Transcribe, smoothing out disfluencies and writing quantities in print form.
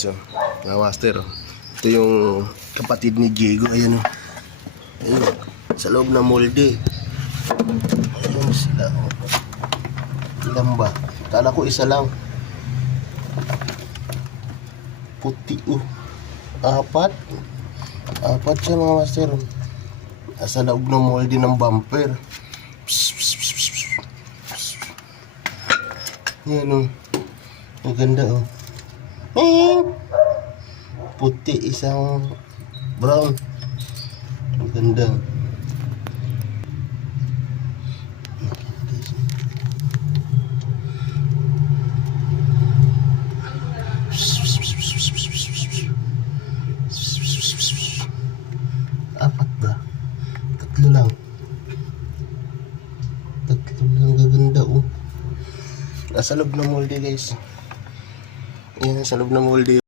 So, mga master, ito yung kapatid ni Diego. Ayan o. Ayun, sa loob ng molde. Ayun sila. Ilan ba? Kala ko isa lang. Puti o. Apat siya mga master. Sa loob ng molde ng bumper. Yan o. Ang ganda o. Puti, isang brown. Ang ganda. Apat ba? Tatlo lang. Gaganda oh. Nasa loob ng molde guys. Yan, sa loob ng molde.